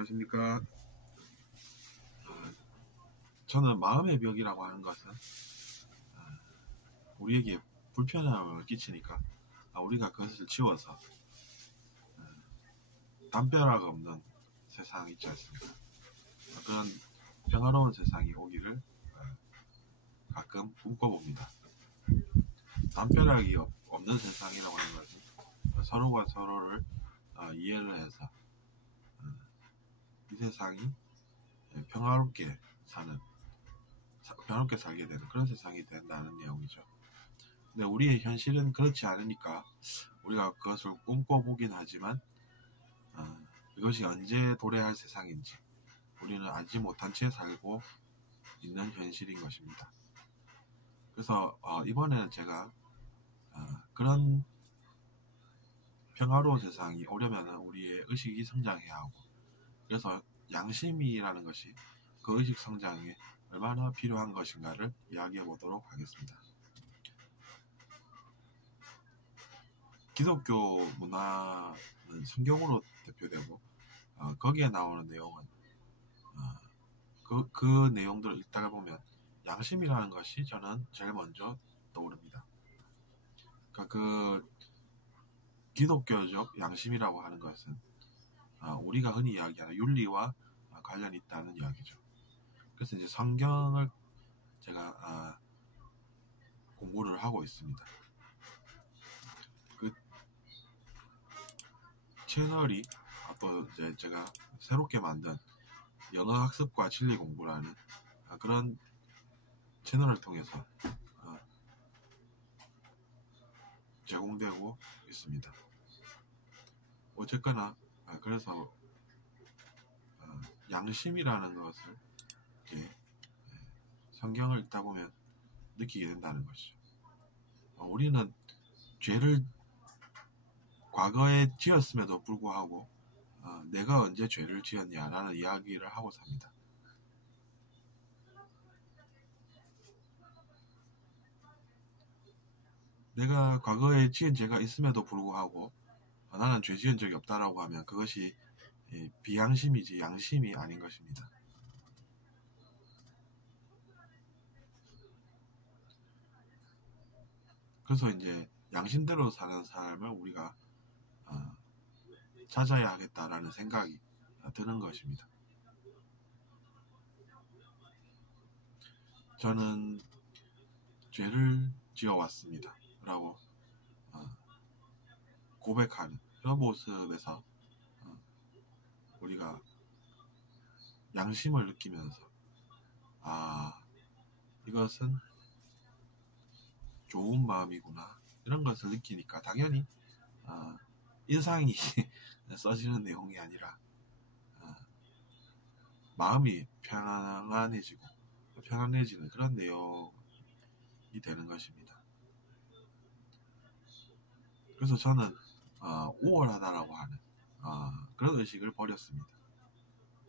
안녕하십니까. 저는 마음의 벽이라고 하는 것은 우리에게 불편함을 끼치니까 우리가 그것을 지워서 담벼락 없는 세상 있지 않습니까? 그런 평화로운 세상이 오기를 가끔 꿈꿔봅니다. 담벼락이 없는 세상이라고 하는 것은 서로가 서로를 이해를 해서 이 세상이 평화롭게 살게 되는 그런 세상이 된다는 내용이죠. 근데 우리의 현실은 그렇지 않으니까 우리가 그것을 꿈꿔보긴 하지만 이것이 언제 도래할 세상인지 우리는 알지 못한 채 살고 있는 현실인 것입니다. 그래서 이번에는 제가 그런 평화로운 세상이 오려면 우리의 의식이 성장해야 하고, 그래서 양심이라는 것이 그 의식 성장에 얼마나 필요한 것인가를 이야기해 보도록 하겠습니다. 기독교 문화는 성경으로 대표되고 거기에 나오는 내용은 그 내용들을 읽다가 보면 양심이라는 것이 저는 제일 먼저 떠오릅니다. 그러니까 그 기독교적 양심이라고 하는 것은 우리가 흔히 이야기하는 윤리와 관련이 있다는 이야기죠. 그래서 이제 성경을 제가 공부를 하고 있습니다. 그 채널이 또 이제 제가 새롭게 만든 영어 학습과 진리 공부라는 그런 채널을 통해서 제공되고 있습니다. 어쨌거나 그래서 양심이라는 것을 이렇게 성경을 읽다 보면 느끼게 된다는 것이죠. 우리는 죄를 과거에 지었음에도 불구하고 내가 언제 죄를 지었냐라는 이야기를 하고 삽니다. 내가 과거에 지은 죄가 있음에도 불구하고 나는 죄 지은 적이 없다라고 하면 그것이 비양심이지 양심이 아닌 것입니다. 그래서 이제 양심대로 사는 삶을 우리가 찾아야 하겠다라는 생각이 드는 것입니다. 저는 죄를 지어왔습니다 라고 고백하는 그런 모습에서 우리가 양심을 느끼면서 이것은 좋은 마음이구나 이런 것을 느끼니까 당연히 인상이 써지는 내용이 아니라 마음이 편안해지는 그런 내용이 되는 것입니다. 그래서 저는 우월하다라고 하는 그런 의식을 버렸습니다.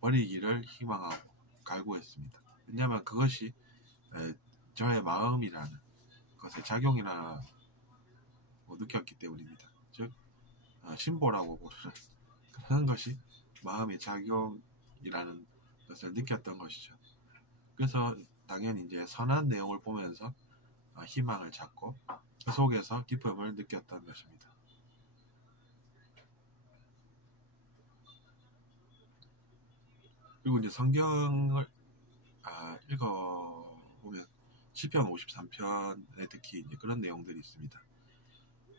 버리기를 희망하고 갈구했습니다. 왜냐하면 그것이 저의 마음이라는 것의 작용이라고 느꼈기 때문입니다. 즉 신보라고 부르는 그런 것이 마음의 작용이라는 것을 느꼈던 것이죠. 그래서 당연히 이제 선한 내용을 보면서 희망을 찾고 그 속에서 기쁨을 느꼈던 것입니다. 그리고 이제 성경을 읽어보면 시편 53편에 특히 이제 그런 내용들이 있습니다.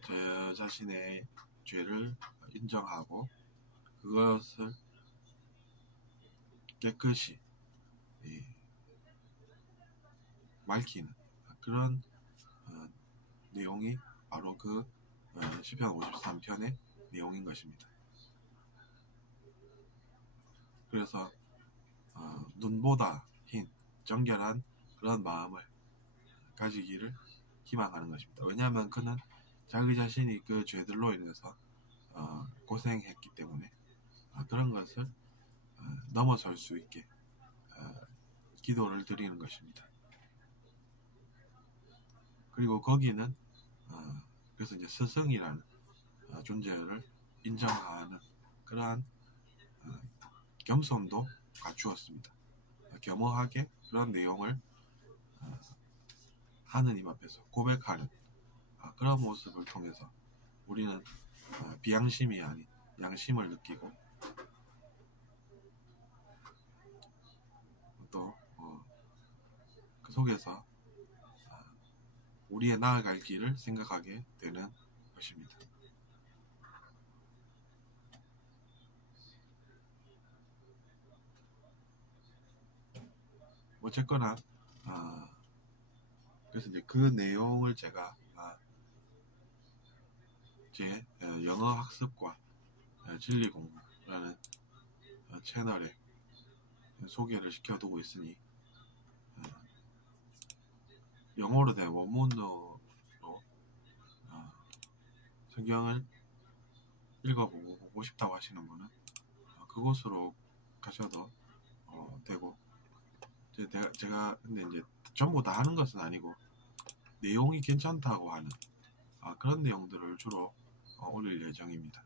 저 자신의 죄를 인정하고 그것을 깨끗이 밝히는 그런 내용이 바로 그 시편 53편의 내용인 것입니다. 그래서 눈보다 흰 정결한 그런 마음을 가지기를 희망하는 것입니다. 왜냐하면 그는 자기 자신이 그 죄들로 인해서 고생했기 때문에 그런 것을 넘어설 수 있게 기도를 드리는 것입니다. 그리고 거기는 그래서 이제 스승이라는 존재를 인정하는 그러한 겸손도 갖추었습니다. 겸허하게 그런 내용을 하느님 앞에서 고백하는 그런 모습을 통해서 우리는 비양심이 아닌 양심을 느끼고 또 그 속에서 우리의 나아갈 길을 생각하게 되는 것입니다. 어쨌거나 그래서 이제 그 내용을 제가 제 영어 학습과 진리 공부라는 채널에 소개를 시켜두고 있으니 영어로 된 원문으로 성경을 읽어보고 싶다고 하시는 분은 그곳으로 가셔도 되고 제가 근데 이제 전부 다 하는 것은 아니고 내용이 괜찮다고 하는 그런 내용들을 주로 올릴 예정입니다.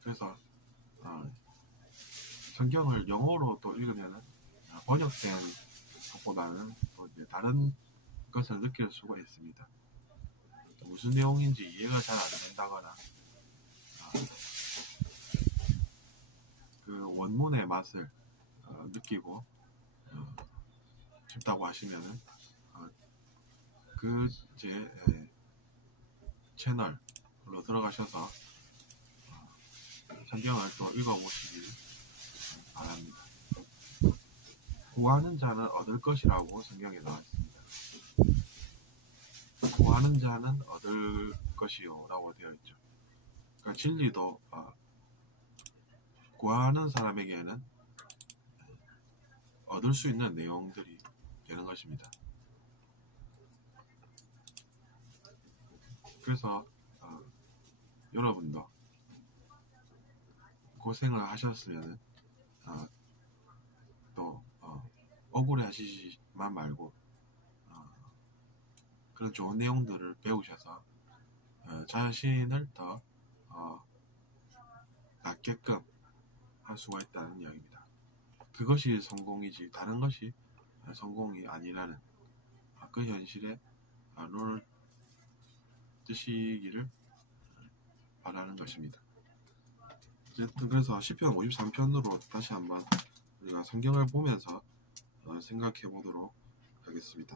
그래서 성경을 영어로 또 읽으면은 번역된 것보다는 또 이제 다른 것을 느낄 수가 있습니다. 무슨 내용인지 이해가 잘 안 된다거나 그 원문의 맛을 느끼고 싶다고 하시면은 그 제 채널로 들어가셔서 성경을 또 읽어보시길 바랍니다. 구하는 자는 얻을 것이라고 성경에 나왔습니다. 구하는 자는 얻을 것이요 라고 되어 있죠. 그러니까 진리도 구하는 사람에게는 얻을 수 있는 내용들이 되는 것입니다. 그래서 여러분도 고생을 하셨으면 또 억울해 하시지만 말고 그런 좋은 내용들을 배우셔서 자신을 더 낫게끔 할 수가 있다는 이야기입니다. 그것이 성공이지 다른 것이 성공이 아니라는 그 현실에 눈을 뜨시기를 바라는 것입니다. 어쨌든 그래서 시편 53편으로 다시 한번 우리가 성경을 보면서 생각해 보도록 하겠습니다.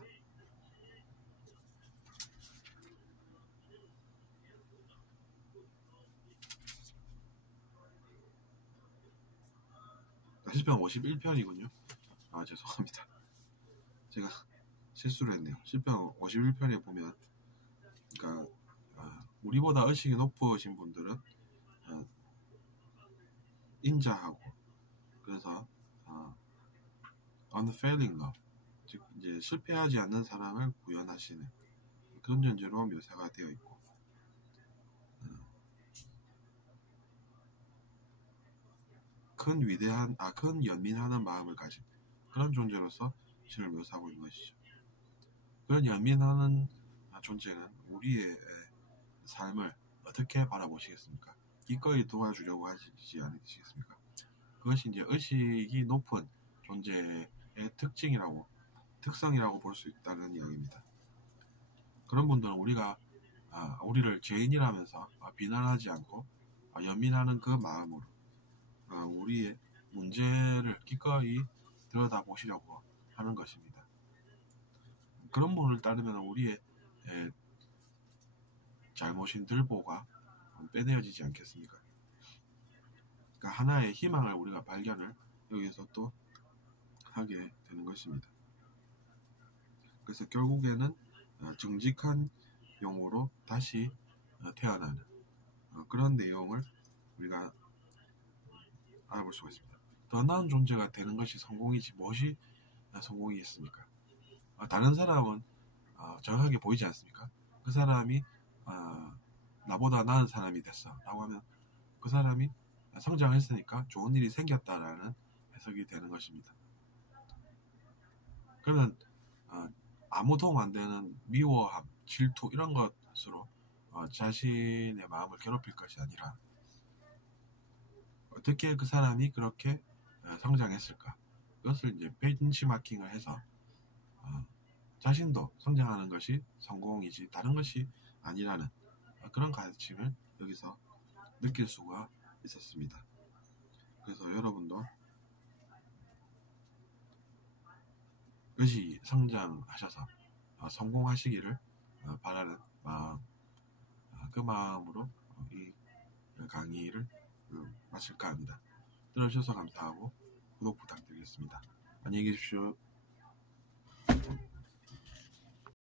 시편 51편이군요. 죄송합니다. 제가 실수를 했네요. 시편 51편에 보면 그러니까 우리보다 의식이 높으신 분들은 인자하고 그래서 unfailing love 즉 이제 실패하지 않는 사랑을 구현하시는 그런 존재로 묘사가 되어 있고 큰 연민하는 마음을 가진 그런 존재로서 신을 묘사하고 있는 것이죠. 그런 연민하는 존재는 우리의 삶을 어떻게 바라보시겠습니까? 기꺼이 도와주려고 하시지 않으시겠습니까? 그것이 이제 의식이 높은 존재의 특성이라고 볼 수 있다는 이야기입니다. 그런 분들은 우리를 죄인이라면서 비난하지 않고 연민하는 그 마음으로 우리의 문제를 기꺼이 들여다보시려고 하는 것입니다. 그런 분을 따르면 우리의 잘못인 들보가 빼내어지지 않겠습니까? 그러니까 하나의 희망을 우리가 발견을 여기서 또 하게 되는 것입니다. 그래서 결국에는 정직한 영으로 다시 태어나는 그런 내용을 우리가 알아볼 수가 있습니다. 더 나은 존재가 되는 것이 성공이지 무엇이 성공이겠습니까? 다른 사람은 정확하게 보이지 않습니까? 그 사람이 나보다 나은 사람이 됐어 라고 하면 그 사람이 성장했으니까 좋은 일이 생겼다라는 해석이 되는 것입니다. 그러면 아무 도움 안 되는 미워함, 질투 이런 것으로 자신의 마음을 괴롭힐 것이 아니라 어떻게 그 사람이 그렇게 성장했을까? 그것을 이제 벤치마킹을 해서 자신도 성장하는 것이 성공이지 다른 것이 아니라는 그런 가르침을 여기서 느낄 수가 있었습니다. 그래서 여러분도 의지 성장하셔서 성공하시기를 바라는 마음, 그 마음으로 이 강의를 마칠까 합니다. 들어주셔서 감사하고 구독 부탁드리겠습니다. 안녕히 계십시오.